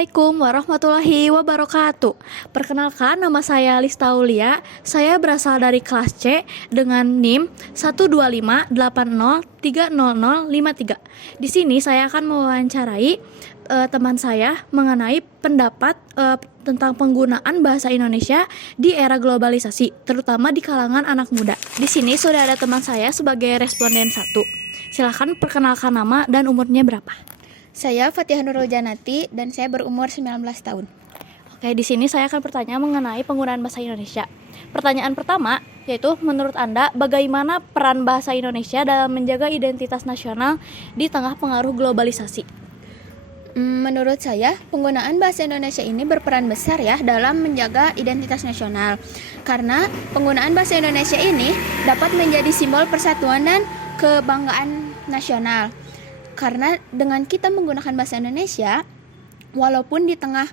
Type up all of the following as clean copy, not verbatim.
Assalamualaikum warahmatullahi wabarakatuh. Perkenalkan, nama saya Lista Aulia. Saya berasal dari kelas C dengan NIM 12580300053. Di sini saya akan mewawancarai teman saya mengenai pendapat tentang penggunaan bahasa Indonesia di era globalisasi, terutama di kalangan anak muda. Di sini sudah ada teman saya sebagai responden 1. Silakan perkenalkan nama dan umurnya berapa. Saya Fatihah Nurul Janati dan saya berumur 19 tahun. Oke, di sini saya akan bertanya mengenai penggunaan bahasa Indonesia. Pertanyaan pertama yaitu, menurut Anda bagaimana peran bahasa Indonesia dalam menjaga identitas nasional di tengah pengaruh globalisasi? Menurut saya, penggunaan bahasa Indonesia ini berperan besar ya dalam menjaga identitas nasional. Karena penggunaan bahasa Indonesia ini dapat menjadi simbol persatuan dan kebanggaan nasional. Karena dengan kita menggunakan bahasa Indonesia, walaupun di tengah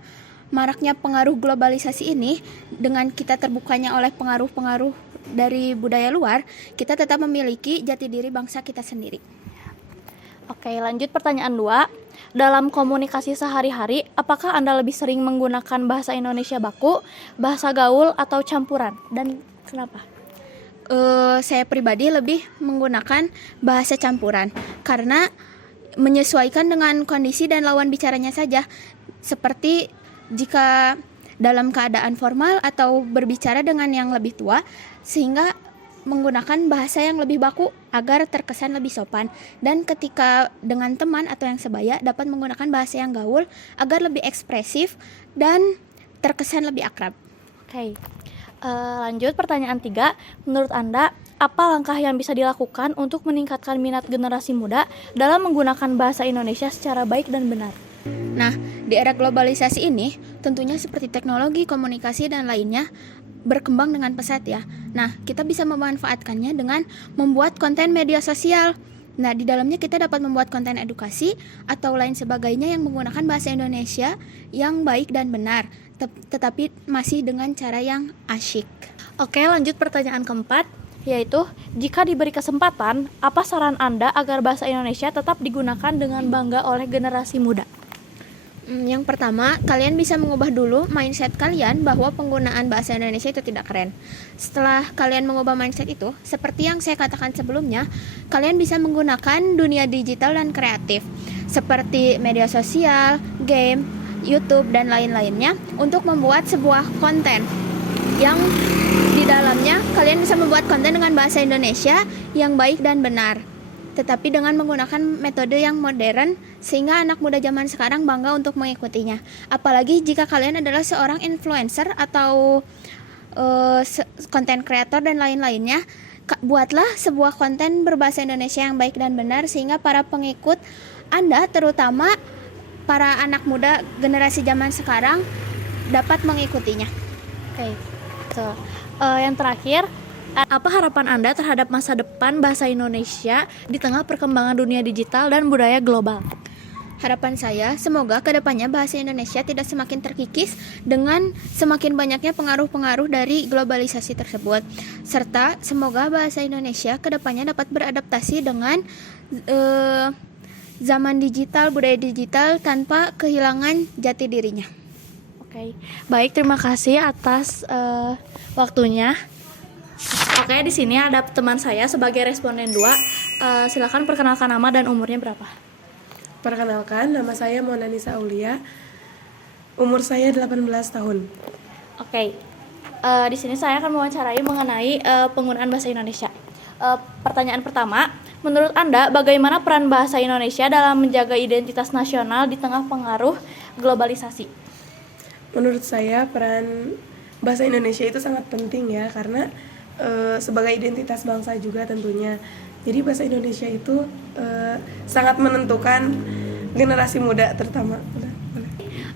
maraknya pengaruh globalisasi ini, dengan kita terbukanya oleh pengaruh-pengaruh dari budaya luar, kita tetap memiliki jati diri bangsa kita sendiri. Oke, lanjut pertanyaan 2. Dalam komunikasi sehari-hari, apakah Anda lebih sering menggunakan bahasa Indonesia baku, bahasa gaul, atau campuran? Dan kenapa? Saya pribadi lebih menggunakan bahasa campuran karena menyesuaikan dengan kondisi dan lawan bicaranya saja. Seperti jika dalam keadaan formal atau berbicara dengan yang lebih tua, sehingga menggunakan bahasa yang lebih baku agar terkesan lebih sopan. Dan ketika dengan teman atau yang sebaya, dapat menggunakan bahasa yang gaul agar lebih ekspresif dan terkesan lebih akrab. Oke. Lanjut pertanyaan 3. Menurut Anda, apa langkah yang bisa dilakukan untuk meningkatkan minat generasi muda dalam menggunakan bahasa Indonesia secara baik dan benar? Nah, di era globalisasi ini, tentunya seperti teknologi, komunikasi, dan lainnya berkembang dengan pesat ya. Nah, kita bisa memanfaatkannya dengan membuat konten media sosial. Nah, di dalamnya kita dapat membuat konten edukasi atau lain sebagainya yang menggunakan bahasa Indonesia yang baik dan benar, tetapi masih dengan cara yang asyik. Oke, lanjut pertanyaan keempat, yaitu, jika diberi kesempatan, apa saran Anda agar bahasa Indonesia tetap digunakan dengan bangga oleh generasi muda? Yang pertama, kalian bisa mengubah dulu mindset kalian bahwa penggunaan bahasa Indonesia itu tidak keren. Setelah kalian mengubah mindset itu, seperti yang saya katakan sebelumnya, kalian bisa menggunakan dunia digital dan kreatif, seperti media sosial, game, YouTube, dan lain-lainnya untuk membuat sebuah konten yang di dalamnya kalian bisa membuat konten dengan bahasa Indonesia yang baik dan benar, tetapi dengan menggunakan metode yang modern sehingga anak muda zaman sekarang bangga untuk mengikutinya. Apalagi jika kalian adalah seorang influencer atau konten kreator dan lain-lainnya, buatlah sebuah konten berbahasa Indonesia yang baik dan benar sehingga para pengikut Anda, terutama para anak muda generasi zaman sekarang, dapat mengikutinya. Oke, betul. Yang terakhir, apa harapan Anda terhadap masa depan bahasa Indonesia di tengah perkembangan dunia digital dan budaya global? Harapan saya, semoga kedepannya bahasa Indonesia tidak semakin terkikis dengan semakin banyaknya pengaruh-pengaruh dari globalisasi tersebut. Serta semoga bahasa Indonesia kedepannya dapat beradaptasi dengan zaman digital, budaya digital tanpa kehilangan jati dirinya. Oke, baik, terima kasih atas waktunya. Oke, di sini ada teman saya sebagai responden 2. Silakan perkenalkan nama dan umurnya berapa. Perkenalkan, nama saya Monanisa Aulia. Umur saya 18 tahun. Oke. Di sini saya akan mewawancarai mengenai penggunaan bahasa Indonesia. Pertanyaan pertama, menurut Anda bagaimana peran bahasa Indonesia dalam menjaga identitas nasional di tengah pengaruh globalisasi? Menurut saya peran bahasa Indonesia itu sangat penting ya, karena sebagai identitas bangsa juga tentunya. Jadi bahasa Indonesia itu sangat menentukan generasi muda terutama.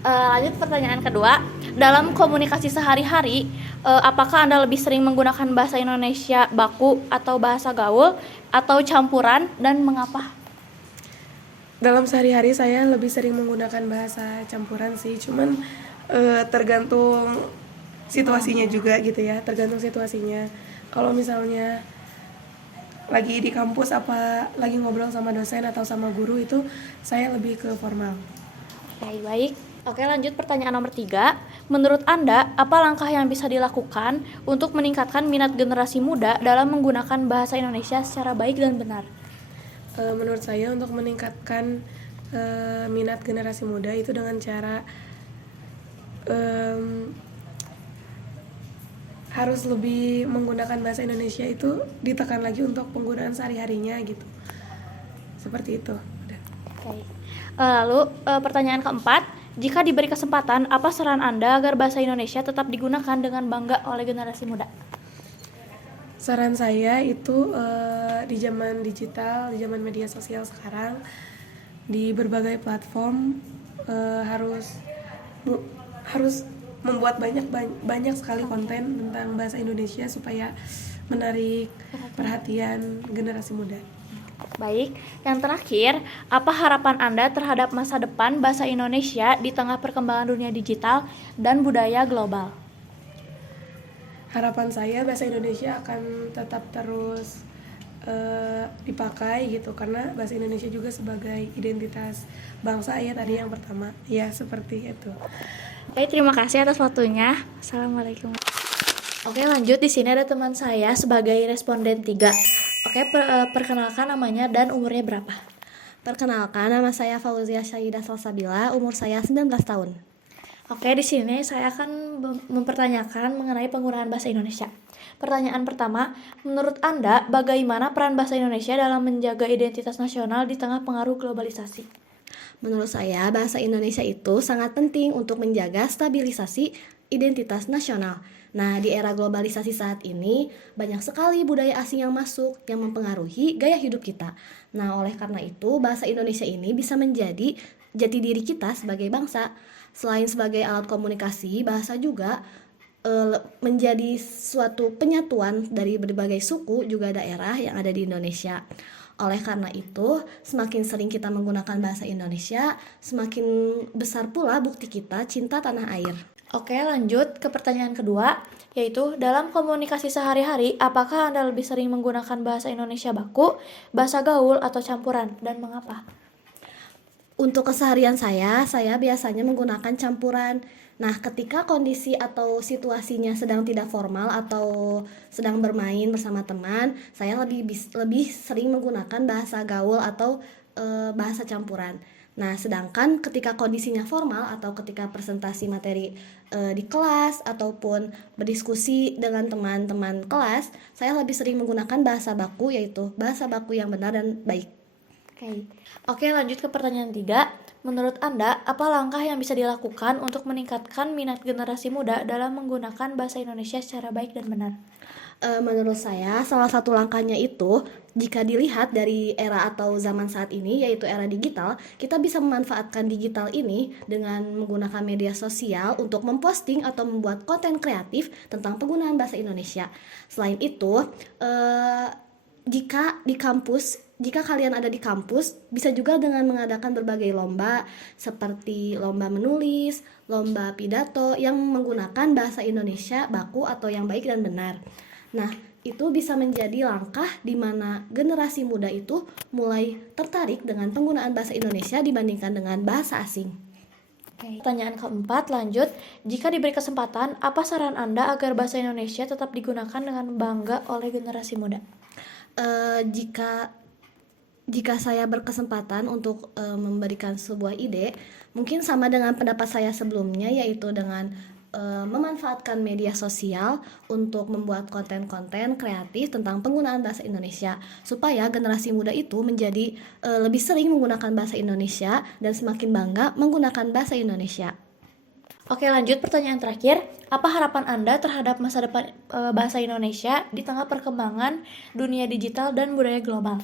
Lanjut pertanyaan kedua, dalam komunikasi sehari-hari, apakah Anda lebih sering menggunakan bahasa Indonesia baku atau bahasa gaul atau campuran, dan mengapa? Dalam sehari-hari saya lebih sering menggunakan bahasa campuran sih, cuman tergantung situasinya juga gitu ya, tergantung situasinya. Kalau misalnya lagi di kampus lagi ngobrol sama dosen atau sama guru, itu saya lebih ke formal. Baik. Oke, lanjut pertanyaan nomor 3. Menurut Anda, apa langkah yang bisa dilakukan untuk meningkatkan minat generasi muda dalam menggunakan bahasa Indonesia secara baik dan benar? Menurut saya untuk meningkatkan minat generasi muda itu dengan cara harus lebih menggunakan bahasa Indonesia, itu ditekan lagi untuk penggunaan sehari-harinya gitu. Seperti itu. Udah. Oke. Lalu pertanyaan keempat, jika diberi kesempatan, apa saran Anda agar bahasa Indonesia tetap digunakan dengan bangga oleh generasi muda? Saran saya itu di zaman digital, di zaman media sosial sekarang, di berbagai platform harus membuat banyak sekali konten tentang bahasa Indonesia supaya menarik perhatian generasi muda. Baik, yang terakhir, apa harapan Anda terhadap masa depan bahasa Indonesia di tengah perkembangan dunia digital dan budaya global? Harapan saya bahasa Indonesia akan tetap terus dipakai gitu, karena bahasa Indonesia juga sebagai identitas bangsa ya, tadi yang pertama ya, seperti itu. Oke, terima kasih atas waktunya. Assalamualaikum. Oke, lanjut. Di sini ada teman saya sebagai responden 3. Oke, perkenalkan namanya dan umurnya berapa? Perkenalkan, nama saya Fauzia Syahidah Salsabila, umur saya 19 tahun. Oke, di sini saya akan mempertanyakan mengenai penggunaan bahasa Indonesia. Pertanyaan pertama, menurut Anda bagaimana peran bahasa Indonesia dalam menjaga identitas nasional di tengah pengaruh globalisasi? Menurut saya, bahasa Indonesia itu sangat penting untuk menjaga stabilisasi identitas nasional. Nah, di era globalisasi saat ini, banyak sekali budaya asing yang masuk yang mempengaruhi gaya hidup kita. Nah, oleh karena itu, bahasa Indonesia ini bisa menjadi jati diri kita sebagai bangsa. Selain sebagai alat komunikasi, bahasa juga menjadi suatu penyatuan dari berbagai suku juga daerah yang ada di Indonesia. Oleh karena itu, semakin sering kita menggunakan bahasa Indonesia, semakin besar pula bukti kita cinta tanah air. Oke, lanjut ke pertanyaan kedua, yaitu dalam komunikasi sehari-hari, apakah Anda lebih sering menggunakan bahasa Indonesia baku, bahasa gaul, atau campuran, dan mengapa? Untuk keseharian saya biasanya menggunakan campuran. Nah, ketika kondisi atau situasinya sedang tidak formal atau sedang bermain bersama teman, saya lebih sering menggunakan bahasa gaul atau bahasa campuran. Nah, sedangkan ketika kondisinya formal atau ketika presentasi materi di kelas ataupun berdiskusi dengan teman-teman kelas, saya lebih sering menggunakan bahasa baku, yaitu bahasa baku yang benar dan baik. Oke, lanjut ke pertanyaan 3. Menurut Anda, apa langkah yang bisa dilakukan untuk meningkatkan minat generasi muda dalam menggunakan bahasa Indonesia secara baik dan benar? Menurut saya, salah satu langkahnya itu, jika dilihat dari era atau zaman saat ini, yaitu era digital, kita bisa memanfaatkan digital ini dengan menggunakan media sosial untuk memposting atau membuat konten kreatif tentang penggunaan bahasa Indonesia. Selain itu, jika kalian ada di kampus, bisa juga dengan mengadakan berbagai lomba seperti lomba menulis, lomba pidato yang menggunakan bahasa Indonesia baku atau yang baik dan benar. Nah, itu bisa menjadi langkah di mana generasi muda itu mulai tertarik dengan penggunaan bahasa Indonesia dibandingkan dengan bahasa asing. Pertanyaan keempat, lanjut. Jika diberi kesempatan, apa saran Anda agar bahasa Indonesia tetap digunakan dengan bangga oleh generasi muda? Jika saya berkesempatan untuk memberikan sebuah ide, mungkin sama dengan pendapat saya sebelumnya, yaitu dengan memanfaatkan media sosial untuk membuat konten-konten kreatif tentang penggunaan bahasa Indonesia, supaya generasi muda itu menjadi lebih sering menggunakan bahasa Indonesia dan semakin bangga menggunakan bahasa Indonesia. Oke, lanjut pertanyaan terakhir. Apa harapan Anda terhadap masa depan bahasa Indonesia di tengah perkembangan dunia digital dan budaya global?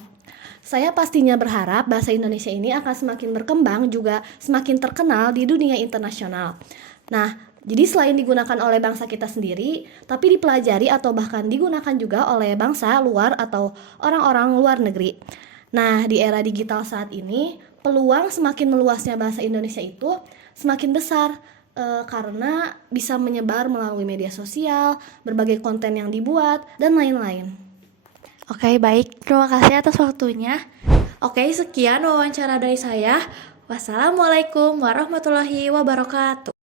Saya pastinya berharap bahasa Indonesia ini akan semakin berkembang, juga semakin terkenal di dunia internasional. Nah, jadi selain digunakan oleh bangsa kita sendiri, tapi dipelajari atau bahkan digunakan juga oleh bangsa luar atau orang-orang luar negeri. Nah, di era digital saat ini, peluang semakin meluasnya bahasa Indonesia itu semakin besar, karena bisa menyebar melalui media sosial, berbagai konten yang dibuat, dan lain-lain. Oke, baik. Terima kasih atas waktunya. Oke, sekian wawancara dari saya. Wassalamualaikum warahmatullahi wabarakatuh.